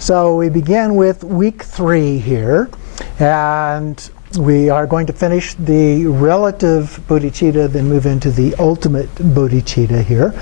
So we begin with week 3 here, and we are going to finish the Relative Bodhicitta, then move into the Ultimate Bodhicitta here.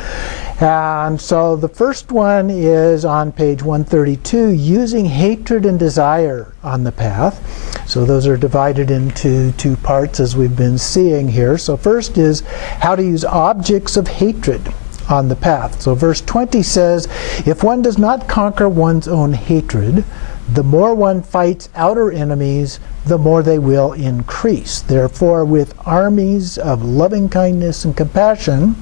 And so the first one is on page 132, using hatred and desire on the path. So those are divided into 2 parts as we've been seeing here. So first is how to use objects of hatred on the path. So verse 20 says, if one does not conquer one's own hatred, the more one fights outer enemies, the more they will increase. Therefore, with armies of loving kindness and compassion,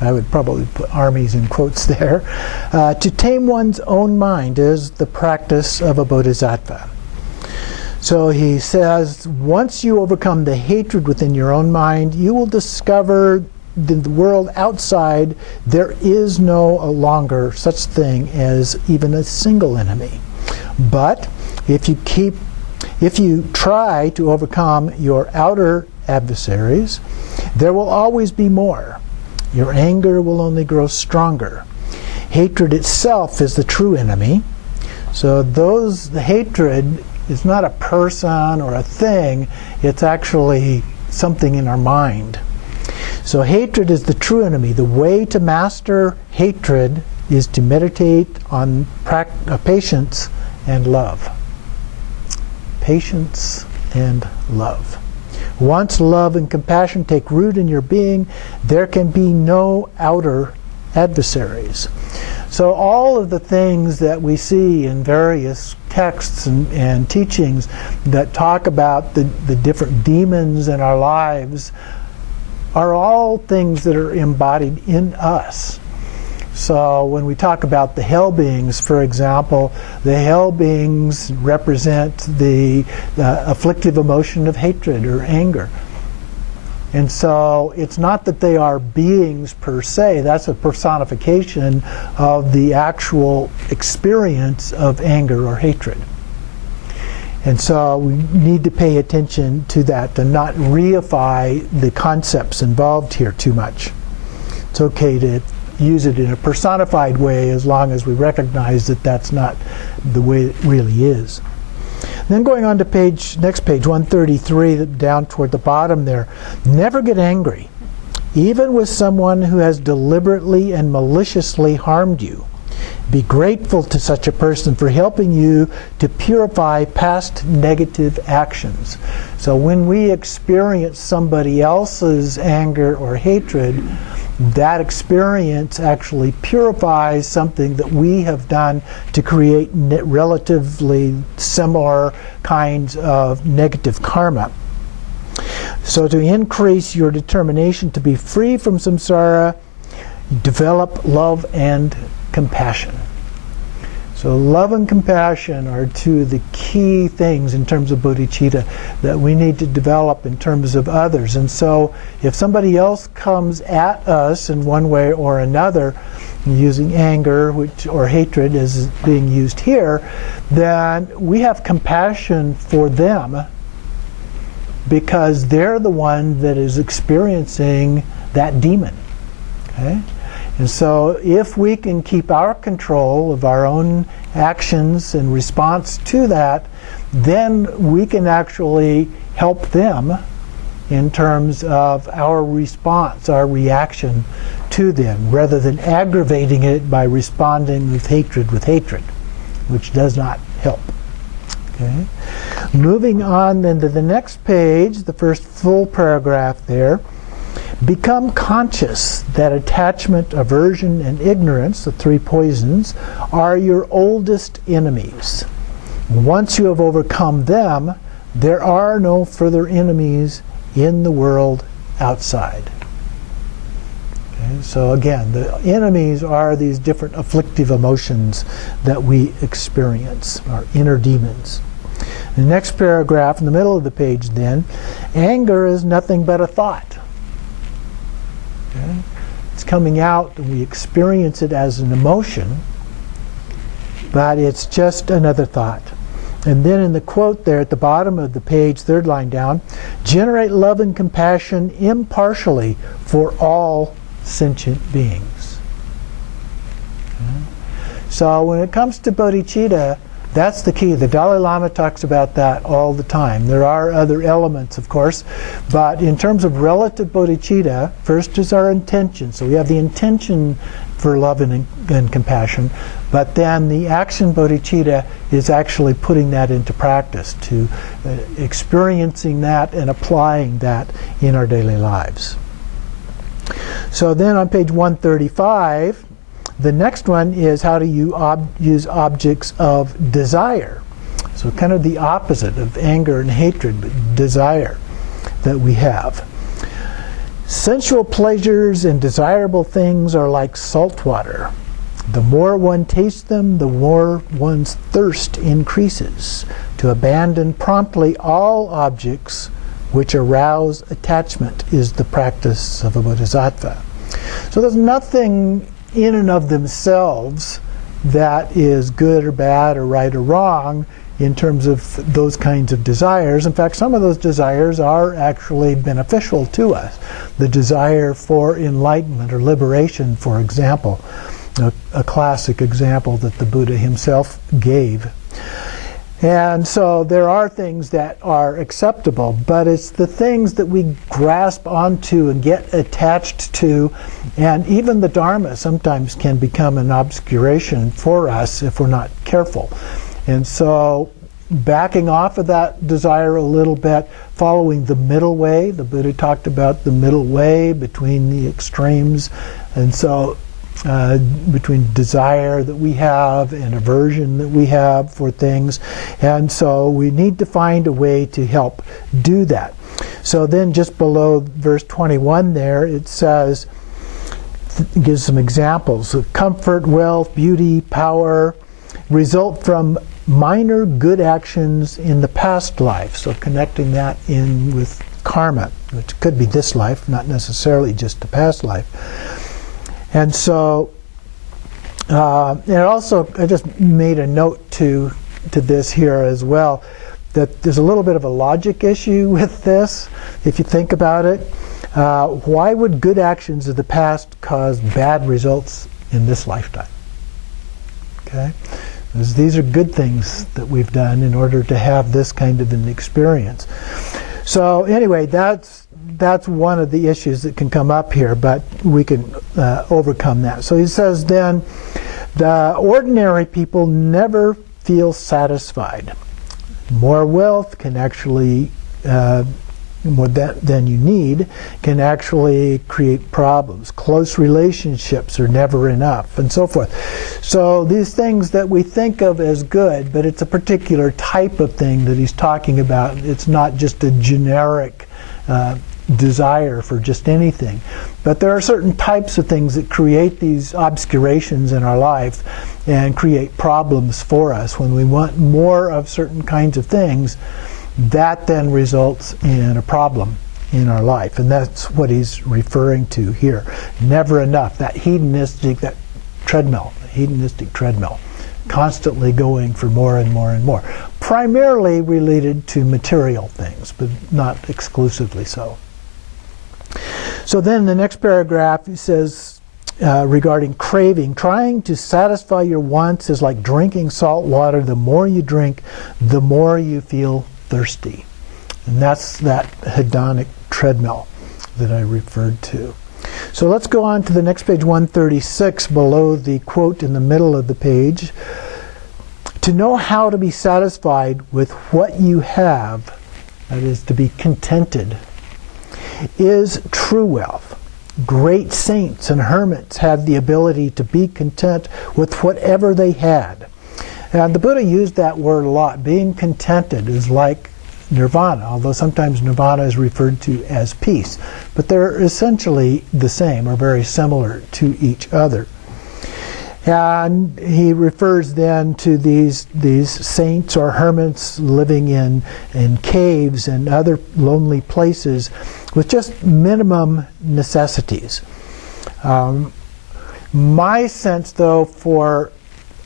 I would probably put armies in quotes there, to tame one's own mind is the practice of a Bodhisattva. So he says, once you overcome the hatred within your own mind, you will discover in the world outside there is no longer such thing as even a single enemy. But if you try to overcome your outer adversaries, there will always be more. Your anger will only grow stronger. Hatred itself is the true enemy. So the hatred is not a person or a thing, it's actually something in our mind. So hatred is the true enemy. The way to master hatred is to meditate on patience and love. Patience and love. Once love and compassion take root in your being, there can be no outer adversaries. So all of the things that we see in various texts and teachings that talk about the different demons in our lives are all things that are embodied in us. So when we talk about the hell beings, for example, the hell beings represent the afflictive emotion of hatred or anger. And so it's not that they are beings per se, that's a personification of the actual experience of anger or hatred. And so we need to pay attention to that and not reify the concepts involved here too much. It's okay to use it in a personified way as long as we recognize that that's not the way it really is. Then going on to next page 133, down toward the bottom there, never get angry, even with someone who has deliberately and maliciously harmed you. Be grateful to such a person for helping you to purify past negative actions. So when we experience somebody else's anger or hatred, that experience actually purifies something that we have done to create relatively similar kinds of negative karma. So to increase your determination to be free from samsara, develop love and compassion. So love and compassion are 2 of the key things in terms of bodhicitta that we need to develop in terms of others. And so if somebody else comes at us in one way or another, using anger or hatred as being used here, then we have compassion for them because they're the one that is experiencing that demon. Okay? And so if we can keep our control of our own actions in response to that, then we can actually help them in terms of our response, our reaction to them, rather than aggravating it by responding with hatred, which does not help. Okay? Moving on then to the next page, the first full paragraph there. Become conscious that attachment, aversion, and ignorance, the 3 poisons, are your oldest enemies. Once you have overcome them, there are no further enemies in the world outside. Okay, so again, the enemies are these different afflictive emotions that we experience, our inner demons. The next paragraph in the middle of the page then, anger is nothing but a thought. Okay? It's coming out and we experience it as an emotion, but it's just another thought. And then in the quote there at the bottom of the page, 3rd line down, generate love and compassion impartially for all sentient beings. Okay? So when it comes to bodhicitta, that's the key. The Dalai Lama talks about that all the time. There are other elements, of course, but in terms of relative bodhicitta, first is our intention. So we have the intention for love and compassion, but then the action bodhicitta is actually putting that into practice, to experiencing that and applying that in our daily lives. So then on page 135, the next one is how do you use objects of desire. So kind of the opposite of anger and hatred, but desire that we have. Sensual pleasures and desirable things are like salt water. The more one tastes them, the more one's thirst increases. To abandon promptly all objects which arouse attachment is the practice of a bodhisattva. So there's nothing in and of themselves that is good or bad or right or wrong in terms of those kinds of desires. In fact, some of those desires are actually beneficial to us. The desire for enlightenment or liberation, for example, a classic example that the Buddha himself gave. And so there are things that are acceptable, but it's the things that we grasp onto and get attached to, and even the Dharma sometimes can become an obscuration for us if we're not careful. And so backing off of that desire a little bit, following the middle way. The Buddha talked about the middle way between the extremes, and so between desire that we have and aversion that we have for things. And so we need to find a way to help do that. So then just below verse 21 there, it says, it gives some examples of comfort, wealth, beauty, power, result from minor good actions in the past life. So connecting that in with karma, which could be this life, not necessarily just the past life. And so, and also, I just made a note to this here as well, that there's a little bit of a logic issue with this, if you think about it. Why would good actions of the past cause bad results in this lifetime? Okay? Because these are good things that we've done in order to have this kind of an experience. So anyway, that's one of the issues that can come up here, but we can overcome that. So he says then, the ordinary people never feel satisfied. More wealth can actually, more than you need, can actually create problems. Close relationships are never enough, and so forth. So these things that we think of as good, but it's a particular type of thing that he's talking about. It's not just a generic desire for just anything. But there are certain types of things that create these obscurations in our life and create problems for us. When we want more of certain kinds of things, that then results in a problem in our life. And that's what he's referring to here. Never enough. That hedonistic treadmill, constantly going for more and more and more. Primarily related to material things, but not exclusively so. So then the next paragraph, he says, regarding craving, trying to satisfy your wants is like drinking salt water. The more you drink, the more you feel thirsty. And that's that hedonic treadmill that I referred to. So let's go on to the next page, 136, below the quote in the middle of the page. To know how to be satisfied with what you have, that is, to be contented, is true wealth. Great saints and hermits had the ability to be content with whatever they had. And the Buddha used that word a lot. Being contented is like nirvana, although sometimes nirvana is referred to as peace. But they're essentially the same, or very similar to each other. And he refers then to these saints or hermits living in caves and other lonely places with just minimum necessities. My sense, though, for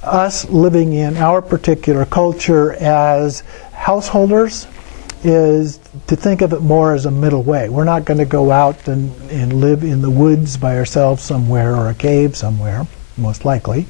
us living in our particular culture as householders is to think of it more as a middle way. We're not going to go out and live in the woods by ourselves somewhere or a cave somewhere, most likely.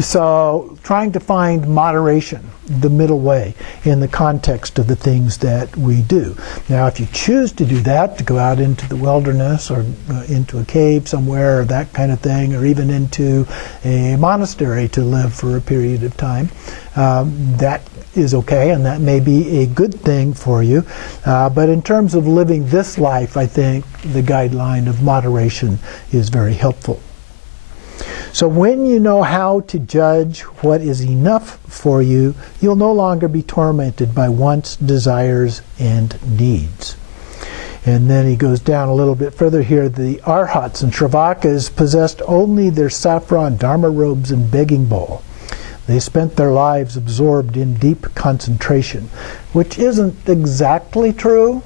So trying to find moderation, the middle way, in the context of the things that we do. Now, if you choose to do that, to go out into the wilderness or into a cave somewhere or that kind of thing, or even into a monastery to live for a period of time, that is okay, and that may be a good thing for you. But in terms of living this life, I think the guideline of moderation is very helpful. So when you know how to judge what is enough for you, you'll no longer be tormented by wants, desires, and needs. And then he goes down a little bit further here. The arhats and shravakas possessed only their saffron dharma robes and begging bowl. They spent their lives absorbed in deep concentration, which isn't exactly true,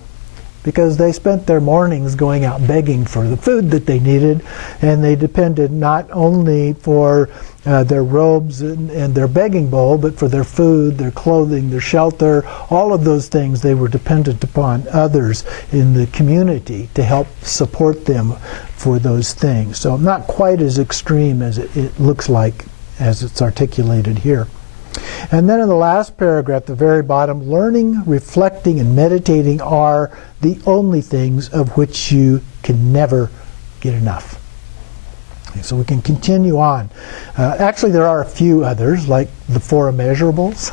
because they spent their mornings going out begging for the food that they needed, and they depended not only for their robes and their begging bowl, but for their food, their clothing, their shelter, all of those things. They were dependent upon others in the community to help support them for those things. So not quite as extreme as it looks like as it's articulated here. And then in the last paragraph, at the very bottom, learning, reflecting, and meditating are the only things of which you can never get enough. Okay, so we can continue on. Actually, there are a few others, like the four immeasurables.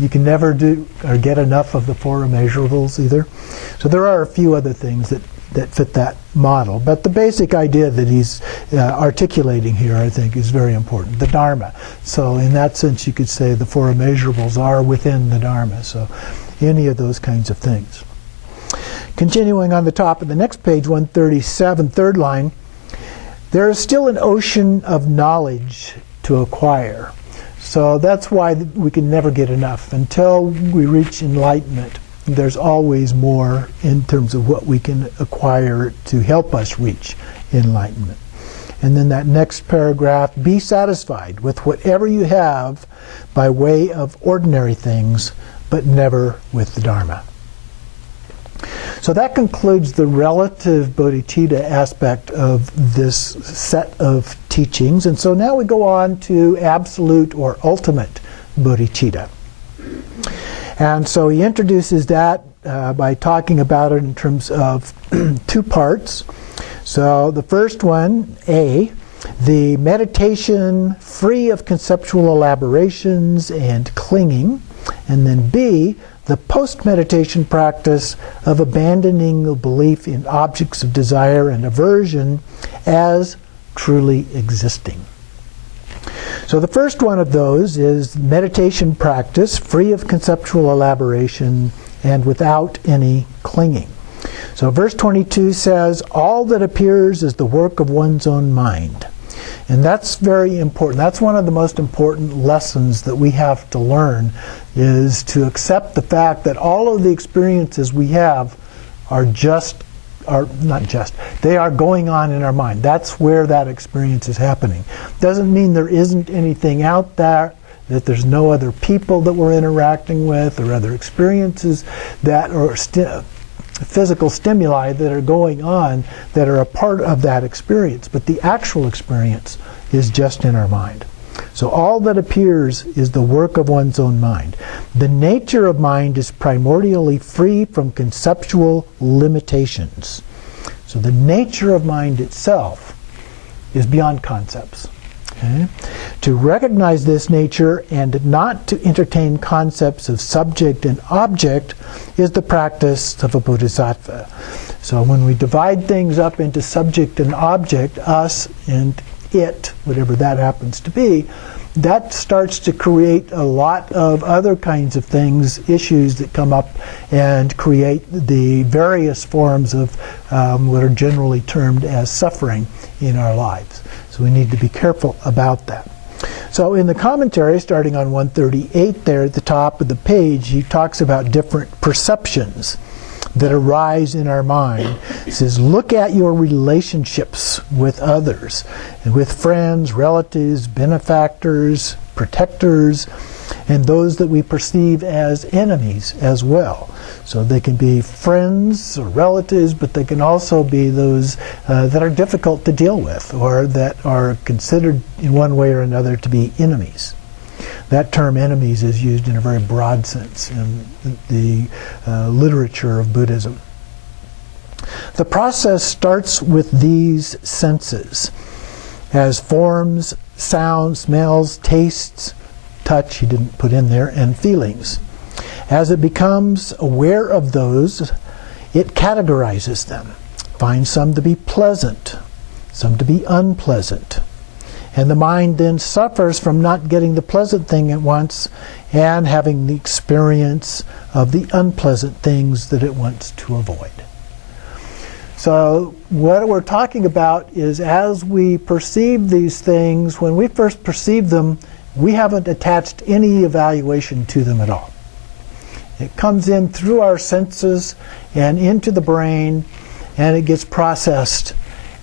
You can never do or get enough of the four immeasurables either. So there are a few other things that fit that model. But the basic idea that he's articulating here, I think, is very important. The Dharma. So in that sense, you could say the four immeasurables are within the Dharma. So any of those kinds of things. Continuing on the top of the next page, 137, third line, there is still an ocean of knowledge to acquire. So that's why we can never get enough. Until we reach enlightenment, there's always more in terms of what we can acquire to help us reach enlightenment. And then that next paragraph, be satisfied with whatever you have by way of ordinary things, but never with the Dharma. So that concludes the relative bodhicitta aspect of this set of teachings. And so now we go on to absolute or ultimate bodhicitta. And so he introduces that by talking about it in terms of two parts. So the first one, A, the meditation free of conceptual elaborations and clinging. And then B, the post-meditation practice of abandoning the belief in objects of desire and aversion as truly existing. So the first one of those is meditation practice free of conceptual elaboration and without any clinging. So verse 22 says, all that appears is the work of one's own mind. And that's very important. That's one of the most important lessons that we have to learn, is to accept the fact that all of the experiences we have they are going on in our mind. That's where that experience is happening. Doesn't mean there isn't anything out there, that there's no other people that we're interacting with or other experiences that are physical stimuli that are going on that are a part of that experience. But the actual experience is just in our mind. So all that appears is the work of one's own mind. The nature of mind is primordially free from conceptual limitations. So the nature of mind itself is beyond concepts. Okay? To recognize this nature and not to entertain concepts of subject and object is the practice of a bodhisattva. So when we divide things up into subject and object, us and it, whatever that happens to be, that starts to create a lot of other kinds of things, issues that come up and create the various forms of what are generally termed as suffering in our lives. So we need to be careful about that. So in the commentary, starting on 138 there at the top of the page, he talks about different perceptions that arise in our mind. He says, look at your relationships with others, and with friends, relatives, benefactors, protectors, and those that we perceive as enemies as well. So they can be friends or relatives, but they can also be those that are difficult to deal with, or that are considered in one way or another to be enemies. That term enemies is used in a very broad sense in the literature of Buddhism. The process starts with these senses as forms, sounds, smells, tastes, touch, he didn't put in there, and feelings. As it becomes aware of those, it categorizes them, finds some to be pleasant, some to be unpleasant. And the mind then suffers from not getting the pleasant thing it wants and having the experience of the unpleasant things that it wants to avoid. So what we're talking about is as we perceive these things, when we first perceive them, we haven't attached any evaluation to them at all. It comes in through our senses and into the brain, and it gets processed.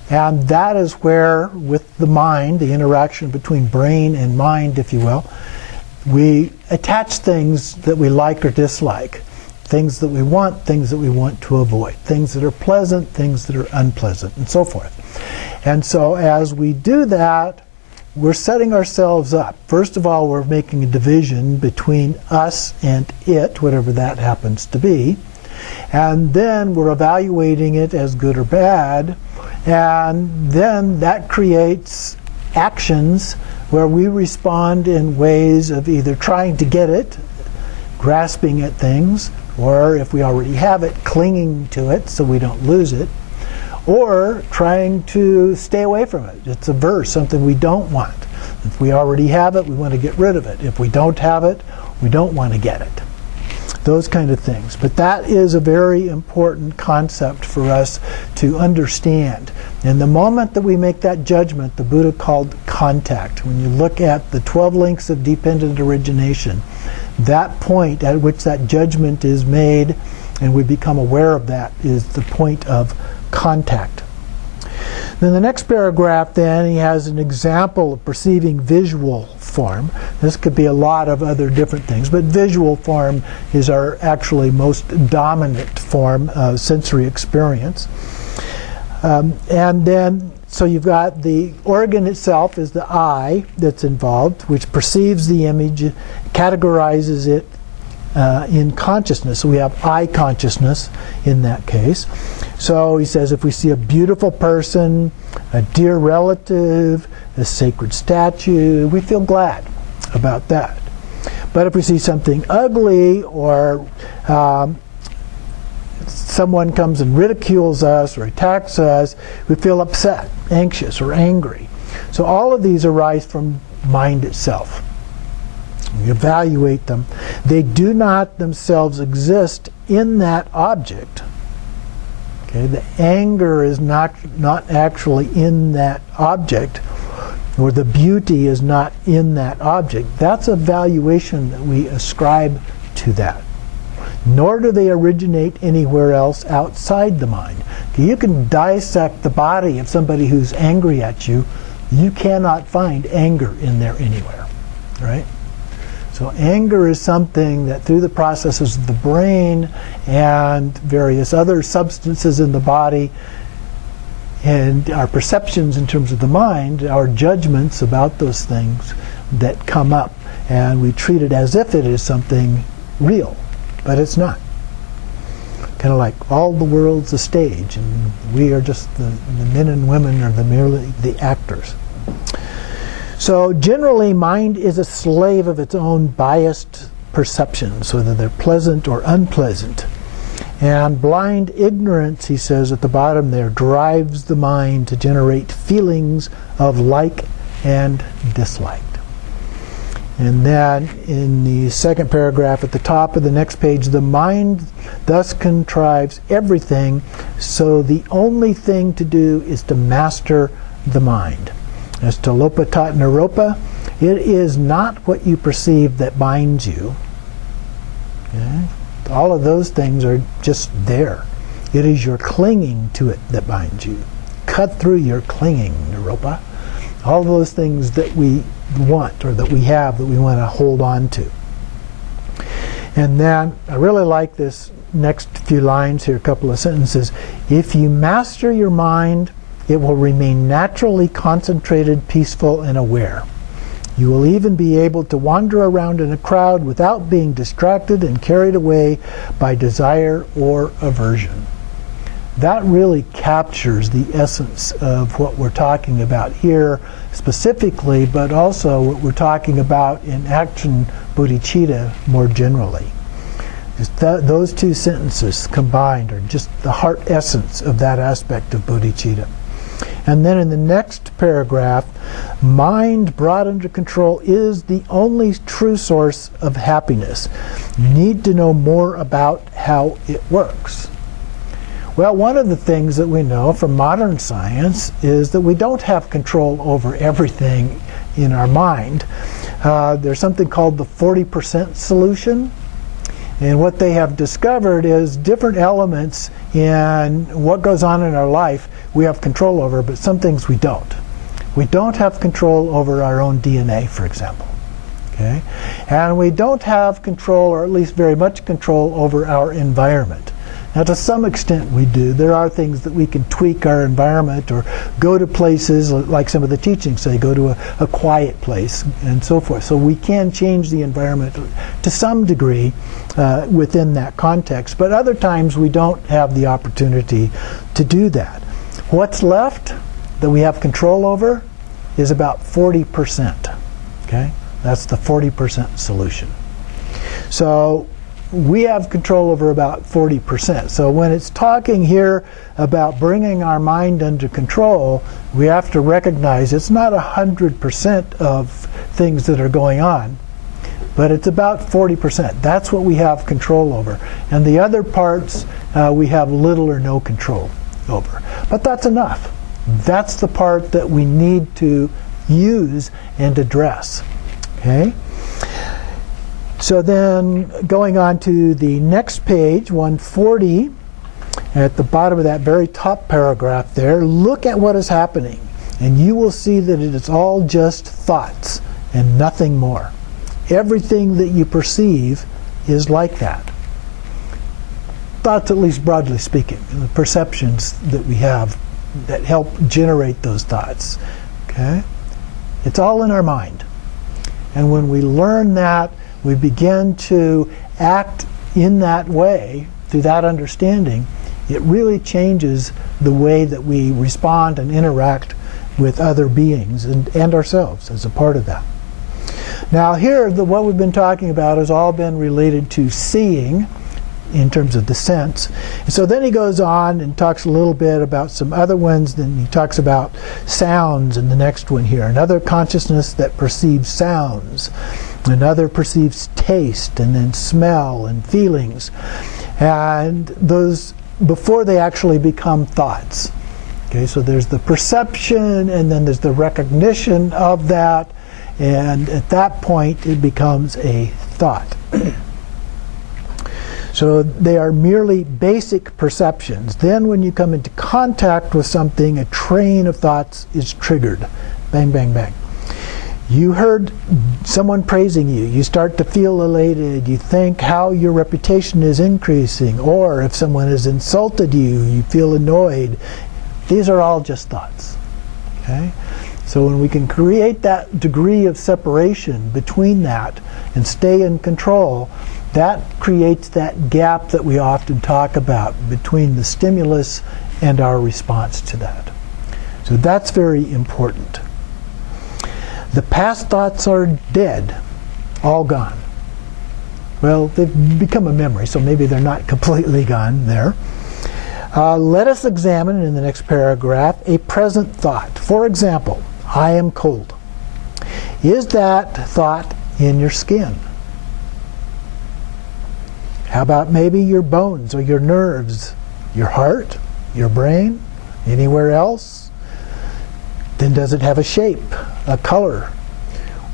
And that is where, with the mind, the interaction between brain and mind, if you will, we attach things that we like or dislike, things that we want to avoid, things that are pleasant, things that are unpleasant, and so forth. And so as we do that, we're setting ourselves up. First of all, we're making a division between us and it, whatever that happens to be. And then we're evaluating it as good or bad. And then that creates actions where we respond in ways of either trying to get it, grasping at things, or if we already have it, clinging to it so we don't lose it, or trying to stay away from it. It's averse, something we don't want. If we already have it, we want to get rid of it. If we don't have it, we don't want to get it. Those kind of things. But that is a very important concept for us to understand. And the moment that we make that judgment, the Buddha called contact. When you look at the 12 links of dependent origination, that point at which that judgment is made and we become aware of that is the point of contact. Then the next paragraph, then, he has an example of perceiving visual form. This could be a lot of other different things, but visual form is our actually most dominant form of sensory experience. And then, so you've got the organ itself is the eye that's involved, which perceives the image, categorizes it in consciousness. So we have eye consciousness in that case. So he says if we see a beautiful person, a dear relative, a sacred statue, we feel glad about that. But if we see something ugly or someone comes and ridicules us or attacks us, we feel upset, anxious, or angry. So all of these arise from mind itself. We evaluate them. They do not themselves exist in that object. Okay, the anger is not actually in that object, or the beauty is not in that object. That's a valuation that we ascribe to that. Nor do they originate anywhere else outside the mind. Okay, you can dissect the body of somebody who's angry at you. You cannot find anger in there anywhere, right? So anger is something that through the processes of the brain and various other substances in the body and our perceptions in terms of the mind, our judgments about those things that come up, and we treat it as if it is something real, but it's not. Kind of like all the world's a stage and we are just the men and women are merely the actors. So generally, mind is a slave of its own biased perceptions, whether they're pleasant or unpleasant. And blind ignorance, he says at the bottom there, drives the mind to generate feelings of like and dislike. And then in the second paragraph at the top of the next page, the mind thus contrives everything, so the only thing to do is to master the mind. As to lopatat naropa, it is not what you perceive that binds you. Okay? All of those things are just there. It is your clinging to it that binds you. Cut through your clinging, naropa. All those things that we want or that we have that we want to hold on to. And then I really like this next few lines here, a couple of sentences. If you master your mind, it will remain naturally concentrated, peaceful, and aware. You will even be able to wander around in a crowd without being distracted and carried away by desire or aversion. That really captures the essence of what we're talking about here specifically, but also what we're talking about in action bodhicitta more generally. Those two sentences combined are just the heart essence of that aspect of bodhicitta. And then in the next paragraph, mind brought under control is the only true source of happiness. You need to know more about how it works. Well, one of the things that we know from modern science is that we don't have control over everything in our mind. There's something called the 40% solution. And what they have discovered is different elements in what goes on in our life we have control over, but some things we don't. We don't have control over our own DNA, for example. Okay? And we don't have control, or at least very much control, over our environment. Now, to some extent we do. There are things that we can tweak our environment or go to places, like some of the teachings say, go to a quiet place and so forth. So we can change the environment to some degree within that context. But other times we don't have the opportunity to do that. What's left that we have control over is about 40%. Okay? That's the 40% solution. So we have control over about 40%. So when it's talking here about bringing our mind under control, we have to recognize it's not 100% of things that are going on, but it's about 40%. That's what we have control over. And the other parts we have little or no control over. But that's enough. That's the part that we need to use and address. Okay? So then going on to the next page, 140, at the bottom of that very top paragraph there, look at what is happening, and you will see that it is all just thoughts and nothing more. Everything that you perceive is like that. Thoughts, at least broadly speaking, the perceptions that we have that help generate those thoughts. Okay? It's all in our mind. And when we learn that, we begin to act in that way, through that understanding, it really changes the way that we respond and interact with other beings and ourselves as a part of that. Now here, what we've been talking about has all been related to seeing in terms of the sense. And so then he goes on and talks a little bit about some other ones. Then he talks about sounds in the next one here. Another consciousness that perceives sounds. Another perceives taste, and then smell and feelings. And those, before they actually become thoughts. Okay, so there's the perception, and then there's the recognition of that, and at that point it becomes a thought. So they are merely basic perceptions. Then when you come into contact with something, a train of thoughts is triggered. Bang, bang, bang. You heard someone praising you. You start to feel elated. You think how your reputation is increasing. Or if someone has insulted you, you feel annoyed. These are all just thoughts. Okay? So when we can create that degree of separation between that and stay in control, that creates that gap that we often talk about between the stimulus and our response to that. So that's very important. The past thoughts are dead, all gone. Well, they've become a memory, so maybe they're not completely gone there. Let us examine in the next paragraph a present thought. For example, I am cold. Is that thought in your skin? How about maybe your bones or your nerves, your heart, your brain, anywhere else? Then does it have a shape, a color?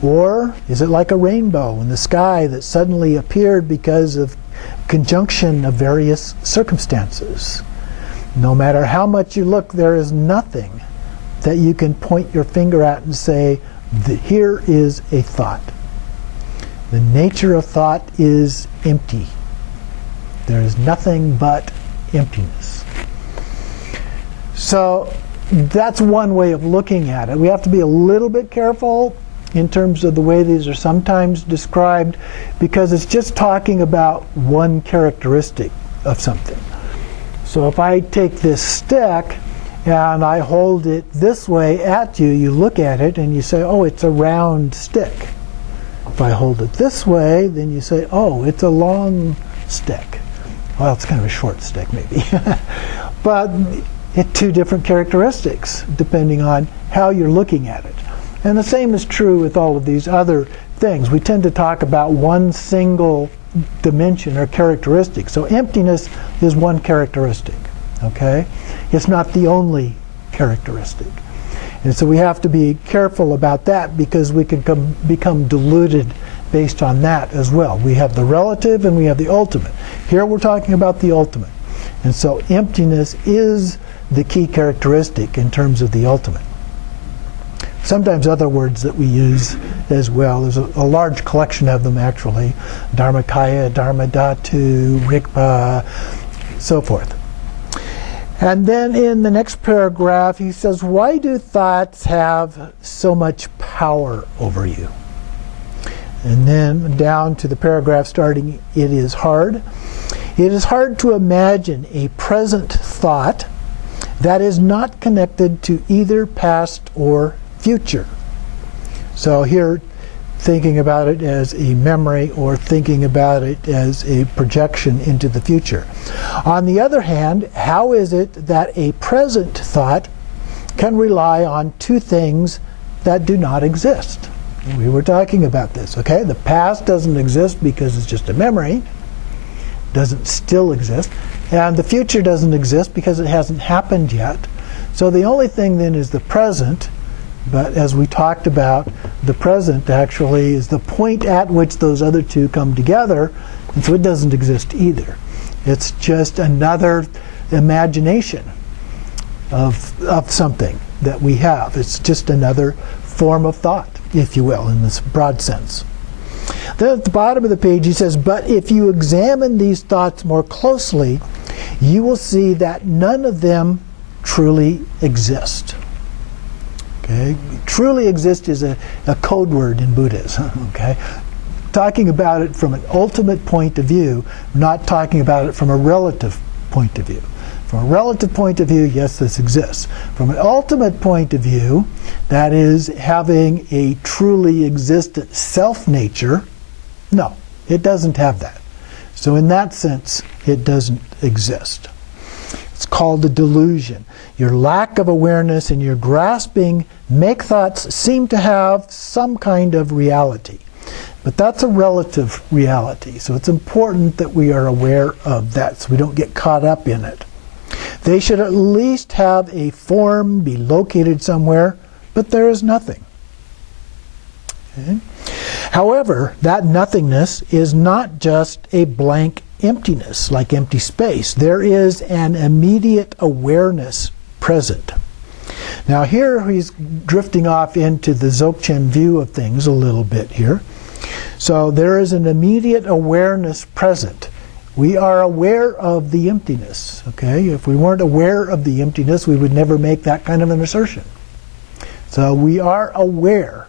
Or is it like a rainbow in the sky that suddenly appeared because of conjunction of various circumstances? No matter how much you look, there is nothing that you can point your finger at and say, here is a thought. The nature of thought is empty. There is nothing but emptiness. So that's one way of looking at it. We have to be a little bit careful in terms of the way these are sometimes described, because it's just talking about one characteristic of something. So if I take this stick and I hold it this way at you, you look at it and you say, oh, it's a round stick. If I hold it this way, then you say, oh, it's a long stick. Well, it's kind of a short stick maybe. But it's two different characteristics depending on how you're looking at it. And the same is true with all of these other things. We tend to talk about one single dimension or characteristic. So emptiness is one characteristic, okay? It's not the only characteristic. And so we have to be careful about that, because we can become deluded based on that as well. We have the relative and we have the ultimate. Here we're talking about the ultimate. And so emptiness is the key characteristic in terms of the ultimate. Sometimes other words that we use as well. There's a large collection of them actually. Dharmakaya, Dharmadhatu, Rigpa, so forth. And then in the next paragraph he says, why do thoughts have so much power over you? And then down to the paragraph starting, it is hard. It is hard to imagine a present thought that is not connected to either past or future. So here, thinking about it as a memory or thinking about it as a projection into the future. On the other hand, how is it that a present thought can rely on two things that do not exist? We were talking about this, okay? The past doesn't exist because it's just a memory, doesn't still exist, and the future doesn't exist because it hasn't happened yet. So the only thing then is the present. But as we talked about, the present actually is the point at which those other two come together, and so it doesn't exist either. It's just another imagination of something that we have. It's just another form of thought, if you will, in this broad sense. Then at the bottom of the page he says, but if you examine these thoughts more closely, you will see that none of them truly exist. Okay? Truly exist is a code word in Buddhism. Okay? Talking about it from an ultimate point of view, not talking about it from a relative point of view. From a relative point of view, yes, this exists. From an ultimate point of view, that is having a truly existent self-nature, no, it doesn't have that. So in that sense, it doesn't exist. It's called a delusion. Your lack of awareness and your grasping make thoughts seem to have some kind of reality. But that's a relative reality. So it's important that we are aware of that so we don't get caught up in it. They should at least have a form, be located somewhere, but there is nothing. Okay? However, that nothingness is not just a blank emptiness, like empty space. There is an immediate awareness present. Now here he's drifting off into the Dzogchen view of things a little bit here. So there is an immediate awareness present. We are aware of the emptiness. Okay? If we weren't aware of the emptiness, we would never make that kind of an assertion. So we are aware.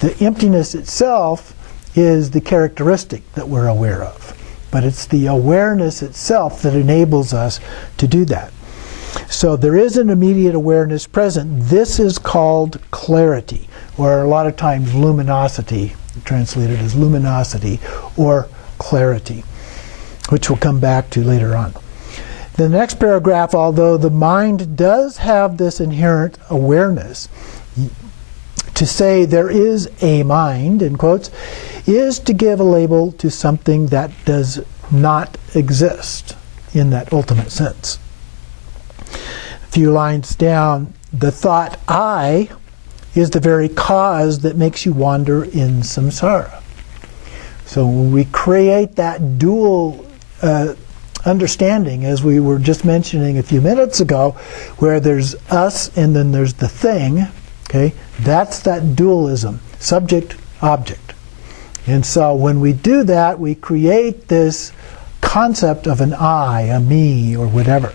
The emptiness itself is the characteristic that we're aware of. But it's the awareness itself that enables us to do that. So there is an immediate awareness present. This is called clarity, or a lot of times luminosity, translated as luminosity or clarity, which we'll come back to later on. The next paragraph, although the mind does have this inherent awareness, to say there is a mind, in quotes, is to give a label to something that does not exist in that ultimate sense. A few lines down, the thought I is the very cause that makes you wander in samsara. So when we create that dual understanding, as we were just mentioning a few minutes ago, where there's us and then there's the thing, okay, that's that dualism, subject, object. And so when we do that, we create this concept of an I, a me, or whatever.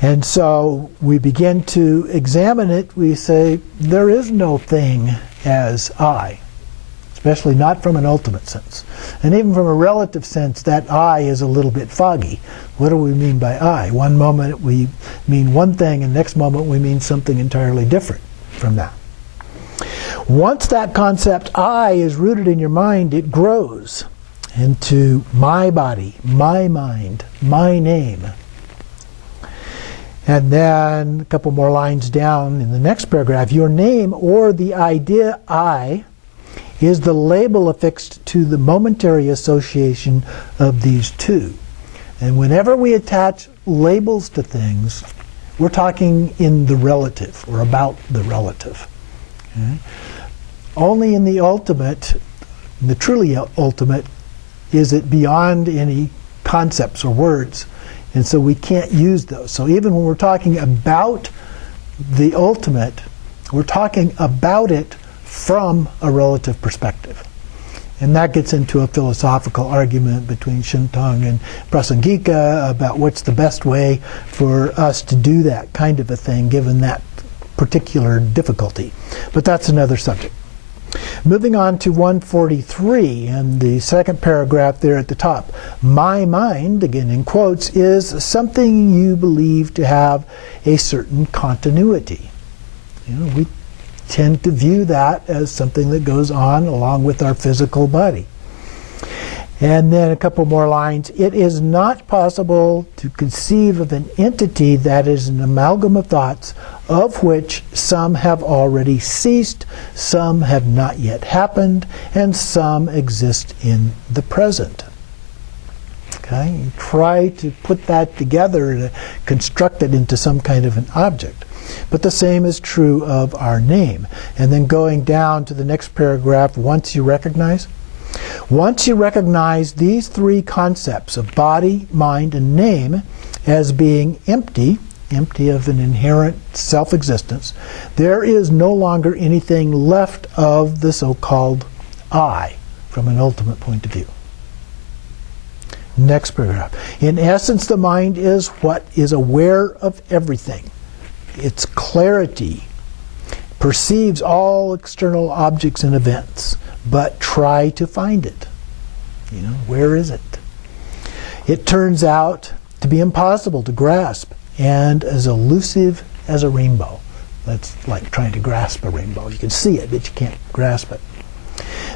And so we begin to examine it. We say, there is no thing as I, especially not from an ultimate sense. And even from a relative sense, that I is a little bit foggy. What do we mean by I? One moment we mean one thing, and next moment we mean something entirely different from that. Once that concept I is rooted in your mind, it grows into my body, my mind, my name. And then a couple more lines down in the next paragraph, your name or the idea I is the label affixed to the momentary association of these two. And whenever we attach labels to things, we're talking in the relative or about the relative. Okay? Only in the ultimate, the truly ultimate, is it beyond any concepts or words. And so we can't use those. So even when we're talking about the ultimate, we're talking about it from a relative perspective. And that gets into a philosophical argument between Shintong and Prasangika about what's the best way for us to do that kind of a thing given that particular difficulty. But that's another subject. Moving on to 143 and the second paragraph there at the top. My mind, again in quotes, is something you believe to have a certain continuity. We tend to view that as something that goes on along with our physical body. And then a couple more lines. It is not possible to conceive of an entity that is an amalgam of thoughts, of which some have already ceased, some have not yet happened, and some exist in the present. Okay? You try to put that together to construct it into some kind of an object. But the same is true of our name. And then going down to the next paragraph, once you recognize these three concepts of body, mind, and name as being empty of an inherent self-existence, there is no longer anything left of the so-called I from an ultimate point of view. Next paragraph. In essence, the mind is what is aware of everything. Its clarity perceives all external objects and events, but try to find it. Where is it? It turns out to be impossible to grasp and as elusive as a rainbow. That's like trying to grasp a rainbow. You can see it, but you can't grasp it.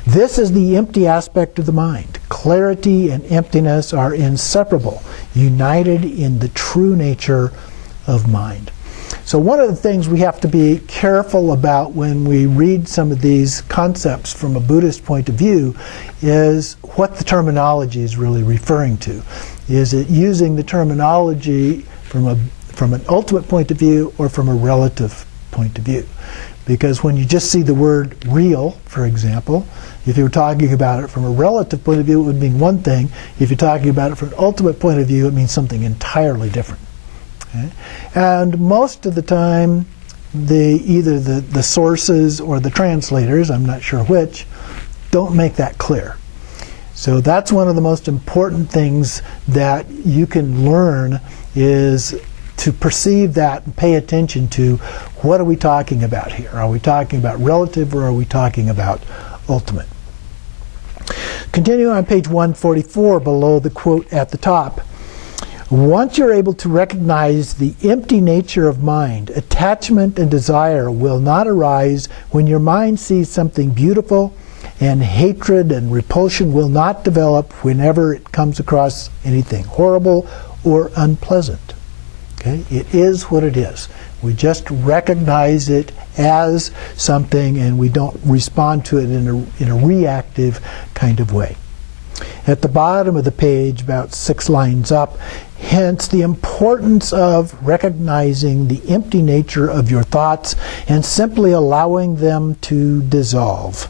This is the empty aspect of the mind. Clarity and emptiness are inseparable, united in the true nature of mind. So one of the things we have to be careful about when we read some of these concepts from a Buddhist point of view is what the terminology is really referring to. Is it using the terminology from an ultimate point of view or from a relative point of view? Because when you just see the word real, for example, if you were talking about it from a relative point of view, it would mean one thing. If you're talking about it from an ultimate point of view, it means something entirely different. Okay? And most of the time, either the sources or the translators, I'm not sure which, don't make that clear. So that's one of the most important things that you can learn is to perceive that and pay attention to what are we talking about here? Are we talking about relative or are we talking about ultimate? Continuing on page 144 below the quote at the top. Once you're able to recognize the empty nature of mind, attachment and desire will not arise when your mind sees something beautiful, and hatred and repulsion will not develop whenever it comes across anything horrible or unpleasant. Okay? It is what it is. We just recognize it as something and we don't respond to it in a reactive kind of way. At the bottom of the page, about 6 lines up, hence the importance of recognizing the empty nature of your thoughts and simply allowing them to dissolve.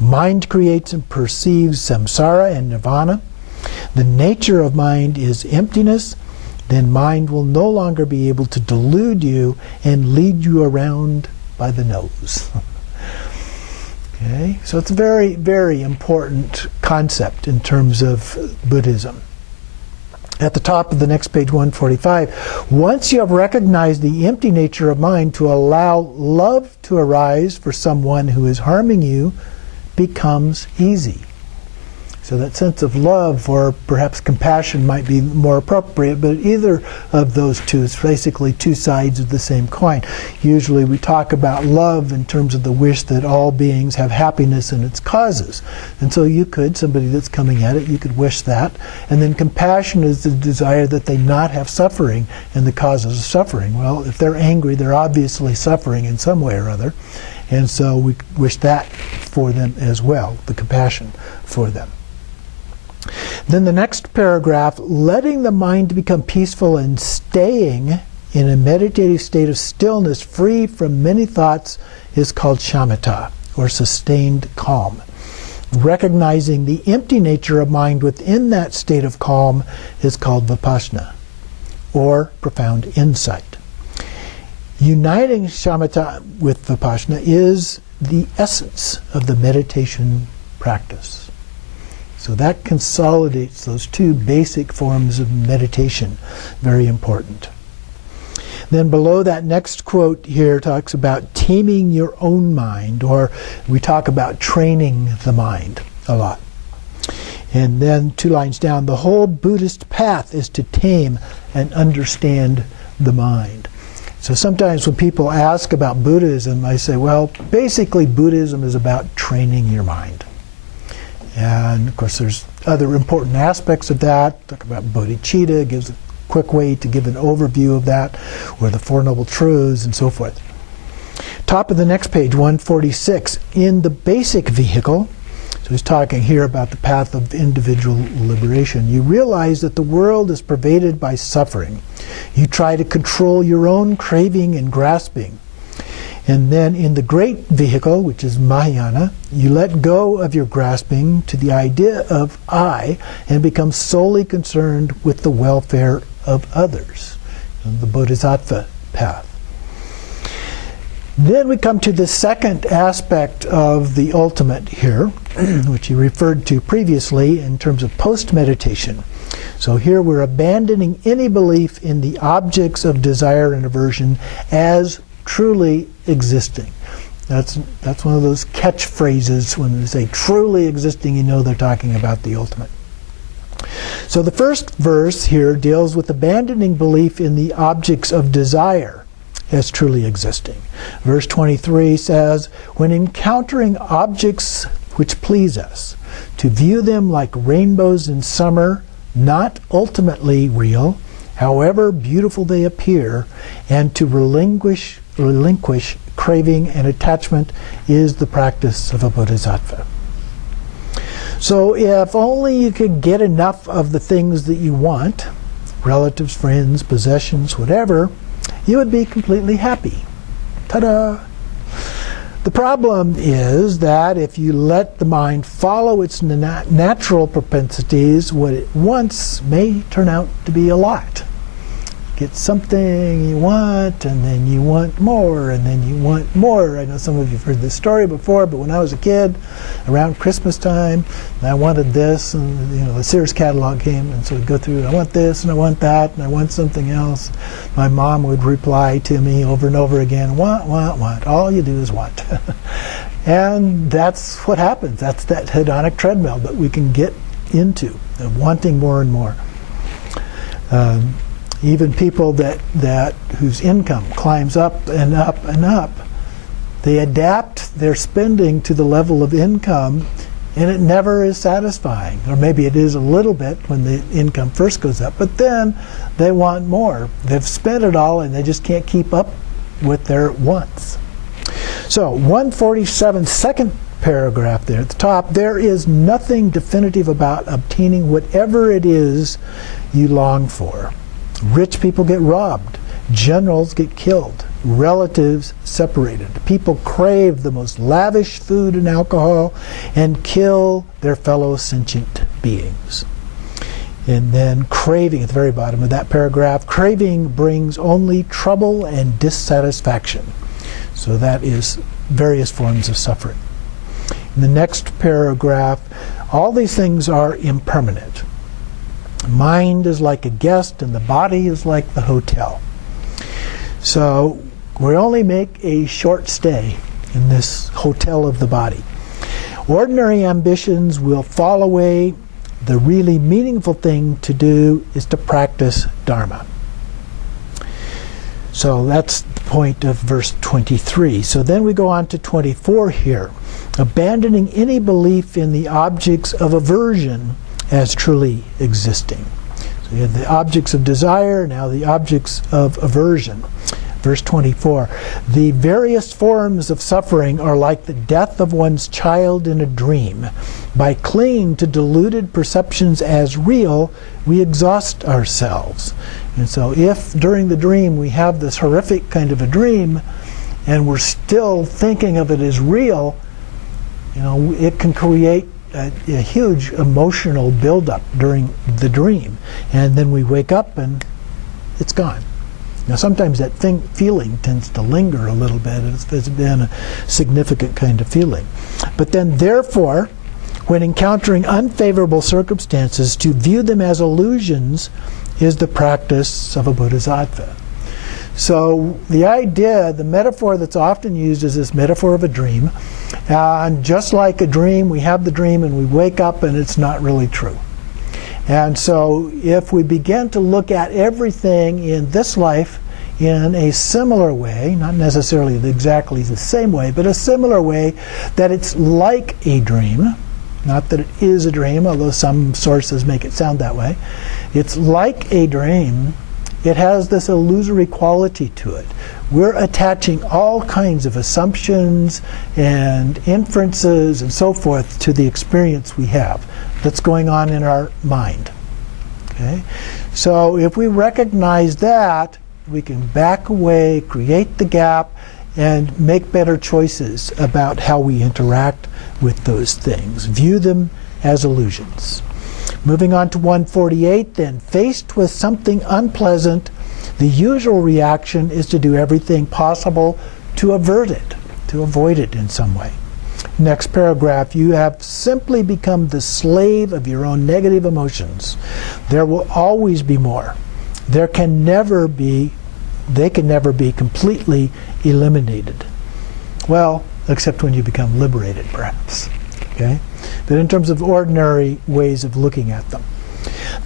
Mind creates and perceives samsara and nirvana. The nature of mind is emptiness. Then mind will no longer be able to delude you and lead you around by the nose. Okay, so it's a very, very important concept in terms of Buddhism. At the top of the next page, 145, once you have recognized the empty nature of mind, to allow love to arise for someone who is harming you becomes easy. So that sense of love, or perhaps compassion, might be more appropriate, but either of those two is basically two sides of the same coin. Usually we talk about love in terms of the wish that all beings have happiness in its causes. And so you could, somebody that's coming at it, you could wish that. And then compassion is the desire that they not have suffering and the causes of suffering. Well, if they're angry, they're obviously suffering in some way or other. And so we wish that for them as well, the compassion for them. Then the next paragraph, letting the mind become peaceful and staying in a meditative state of stillness free from many thoughts is called shamatha, or sustained calm. Recognizing the empty nature of mind within that state of calm is called vipassana, or profound insight. Uniting shamatha with vipassana is the essence of the meditation practice. So that consolidates those two basic forms of meditation. Very important. Then below that next quote here talks about taming your own mind, or we talk about training the mind a lot. And then 2 lines down, the whole Buddhist path is to tame and understand the mind. So sometimes when people ask about Buddhism, I say, well, basically Buddhism is about training your mind. And of course there's other important aspects of that. Talk about Bodhicitta, gives a quick way to give an overview of that, or the Four Noble Truths and so forth. Top of the next page, 146, in the basic vehicle, so he's talking here about the path of individual liberation. You realize that the world is pervaded by suffering. You try to control your own craving and grasping. And then in the great vehicle, which is Mahayana, you let go of your grasping to the idea of I and become solely concerned with the welfare of others. The Bodhisattva path. Then we come to the second aspect of the ultimate here, which he referred to previously in terms of post-meditation. So here we're abandoning any belief in the objects of desire and aversion as truly existing. That's one of those catchphrases. When they say truly existing, you know they're talking about the ultimate. So the first verse here deals with abandoning belief in the objects of desire as truly existing. Verse 23 says, when encountering objects which please us, to view them like rainbows in summer, not ultimately real, however beautiful they appear, and to relinquish craving and attachment is the practice of a bodhisattva. So if only you could get enough of the things that you want, relatives, friends, possessions, whatever, you would be completely happy. Ta-da! The problem is that if you let the mind follow its natural propensities, what it wants may turn out to be a lot. Get something you want, and then you want more, and then you want more. I know some of you have heard this story before, but when I was a kid, around Christmas time, I wanted this, and the Sears catalog came, and so we'd go through, I want this, and I want that, and I want something else. My mom would reply to me over and over again, want, want, want. All you do is want. And that's what happens. That's that hedonic treadmill that we can get into, of wanting more and more. Even people that whose income climbs up and up and up, they adapt their spending to the level of income, and it never is satisfying. Or maybe it is a little bit when the income first goes up, but then they want more. They've spent it all and they just can't keep up with their wants. So 147, second paragraph there at the top, there is nothing definitive about obtaining whatever it is you long for. Rich people get robbed. Generals get killed. Relatives separated. People crave the most lavish food and alcohol and kill their fellow sentient beings. And then craving, at the very bottom of that paragraph, craving brings only trouble and dissatisfaction. So that is various forms of suffering. In the next paragraph, all these things are impermanent. Mind is like a guest and the body is like the hotel. So we only make a short stay in this hotel of the body. Ordinary ambitions will fall away. The really meaningful thing to do is to practice Dharma. So that's the point of verse 23. So then we go on to 24 here. Abandoning any belief in the objects of aversion as truly existing. So you have the objects of desire, now the objects of aversion. Verse 24, the various forms of suffering are like the death of one's child in a dream. By clinging to deluded perceptions as real, we exhaust ourselves. And so if during the dream we have this horrific kind of a dream and we're still thinking of it as real, it can create a huge emotional buildup during the dream. And then we wake up and it's gone. Now sometimes that feeling tends to linger a little bit. It's been a significant kind of feeling. But then therefore, when encountering unfavorable circumstances, to view them as illusions is the practice of a Bodhisattva. So the idea, the metaphor that's often used is this metaphor of a dream. And just like a dream, we have the dream and we wake up and it's not really true. And so if we begin to look at everything in this life in a similar way, not necessarily exactly the same way, but a similar way, that it's like a dream, not that it is a dream, although some sources make it sound that way. It's like a dream. It has this illusory quality to it. We're attaching all kinds of assumptions and inferences and so forth to the experience we have that's going on in our mind. Okay? So if we recognize that, we can back away, create the gap, and make better choices about how we interact with those things. View them as illusions. Moving on to 148 then. Faced with something unpleasant, the usual reaction is to do everything possible to avert it, to avoid it in some way. Next paragraph, you have simply become the slave of your own negative emotions. There will always be more. They can never be completely eliminated. Well, except when you become liberated, perhaps. Okay? But in terms of ordinary ways of looking at them.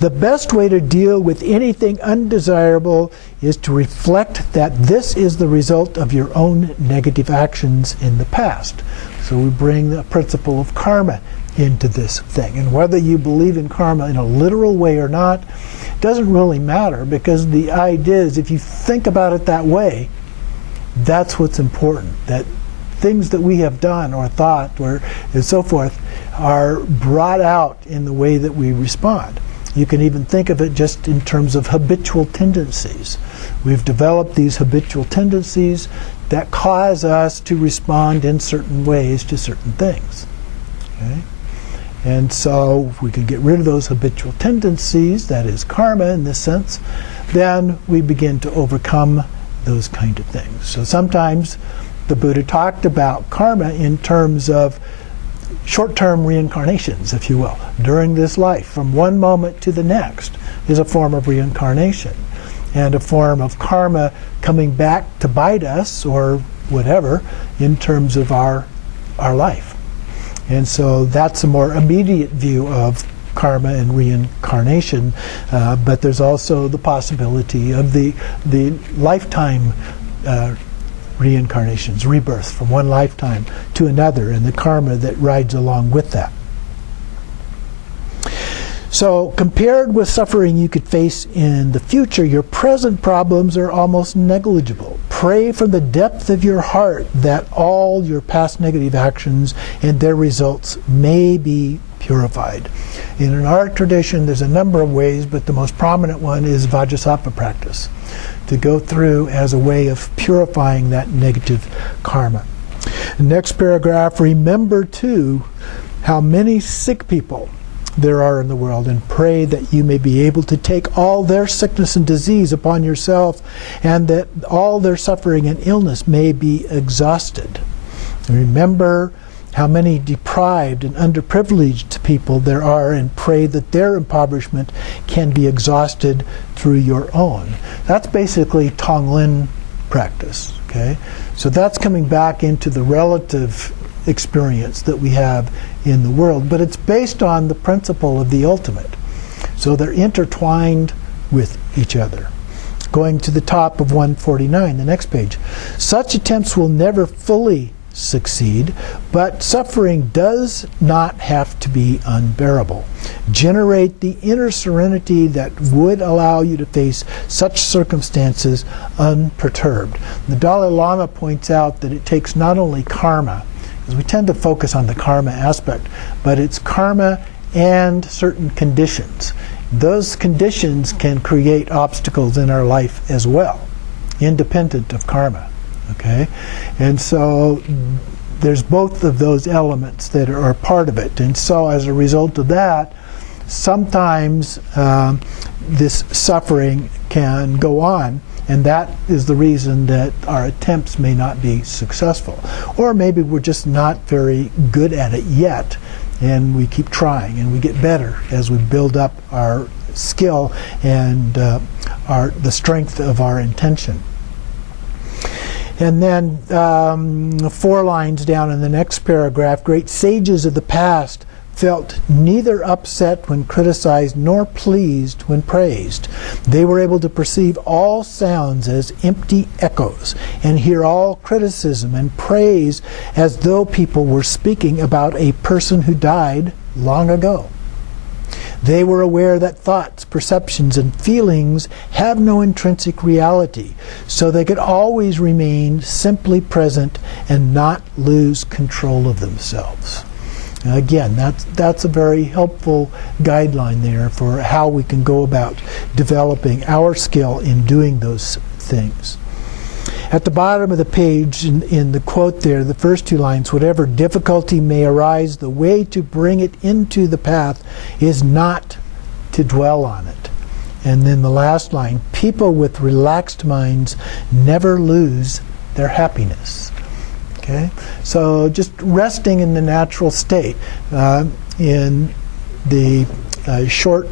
The best way to deal with anything undesirable is to reflect that this is the result of your own negative actions in the past. So we bring the principle of karma into this thing. And whether you believe in karma in a literal way or not doesn't really matter, because the idea is if you think about it that way, that's what's important. That things that we have done or thought and so forth are brought out in the way that we respond. You can even think of it just in terms of habitual tendencies. We've developed these habitual tendencies that cause us to respond in certain ways to certain things. Okay? And so if we can get rid of those habitual tendencies, that is karma in this sense, then we begin to overcome those kind of things. So sometimes the Buddha talked about karma in terms of short-term reincarnations, if you will. During this life, from one moment to the next, is a form of reincarnation and a form of karma coming back to bite us or whatever in terms of our life. And so that's a more immediate view of karma and reincarnation, but there's also the possibility of the lifetime reincarnations, rebirth from one lifetime to another, and the karma that rides along with that. So compared with suffering you could face in the future, your present problems are almost negligible. Pray from the depth of your heart that all your past negative actions and their results may be purified. In our tradition, there's a number of ways, but the most prominent one is Vajrasattva practice, to go through as a way of purifying that negative karma. Next paragraph, remember too how many sick people there are in the world, and pray that you may be able to take all their sickness and disease upon yourself, and that all their suffering and illness may be exhausted. And remember how many deprived and underprivileged people there are, and pray that their impoverishment can be exhausted through your own. That's basically Tonglen practice. Okay, so that's coming back into the relative experience that we have in the world, but it's based on the principle of the ultimate. So they're intertwined with each other. Going to the top of 149, the next page. Such attempts will never fully succeed, but suffering does not have to be unbearable. Generate the inner serenity that would allow you to face such circumstances unperturbed. The Dalai Lama points out that it takes not only karma, because we tend to focus on the karma aspect, but it's karma and certain conditions. Those conditions can create obstacles in our life as well, independent of karma. Okay, and so there's both of those elements that are part of it, and so as a result of that, sometimes this suffering can go on, and that is the reason that our attempts may not be successful, or maybe we're just not very good at it yet, and we keep trying, and we get better as we build up our skill and the strength of our intention. And then 4 lines down in the next paragraph, great sages of the past felt neither upset when criticized nor pleased when praised. They were able to perceive all sounds as empty echoes and hear all criticism and praise as though people were speaking about a person who died long ago. They were aware that thoughts, perceptions, and feelings have no intrinsic reality, so they could always remain simply present and not lose control of themselves. Now again, that's a very helpful guideline there for how we can go about developing our skill in doing those things. At the bottom of the page, in the quote there, the first 2 lines, whatever difficulty may arise, the way to bring it into the path is not to dwell on it. And then the last line, people with relaxed minds never lose their happiness. Okay? So just resting in the natural state. In the short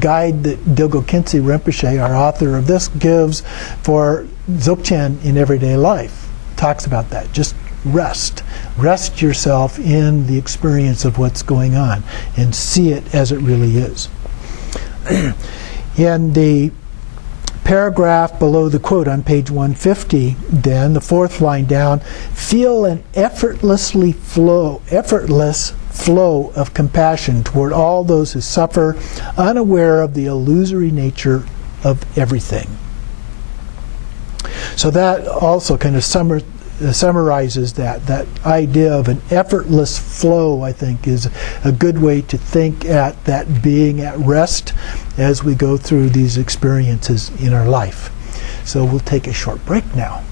guide that Dilgo Khyentse Rinpoche, our author of this, gives for Dzogchen in everyday life, talks about that. Just rest. Rest yourself in the experience of what's going on and see it as it really is. In the paragraph below the quote on page 150, then, the 4th line down, feel an effortless flow of compassion toward all those who suffer, unaware of the illusory nature of everything. So that also kind of summarizes that idea of an effortless flow. I think is a good way to think at that being at rest as we go through these experiences in our life. So we'll take a short break now.